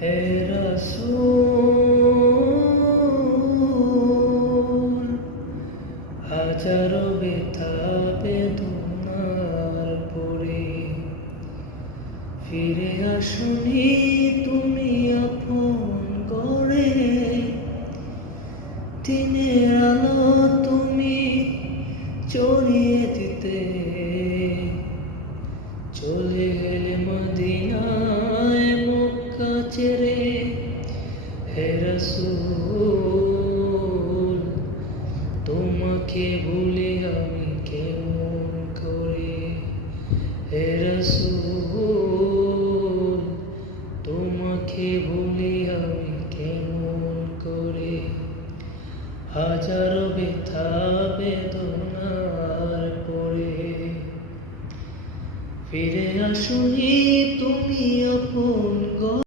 হে রাসূল, হাজারো ব্যথা বেদনার পরে ফিরে আসনি তুমি আপন করে। দিনের আলো তুমি ছড়িয়ে দিতে চলে গেলে মদিনায় মক্কা ছেড়ে। হে রাসূল, তোমাকে ভুলে আমি কেমন করে। হে রাসূল, তোমাকে ভুলে আমি কেমন করে। হাজারো ব্যথা বেদনার পরে ফিরে আসনি তুমি আপন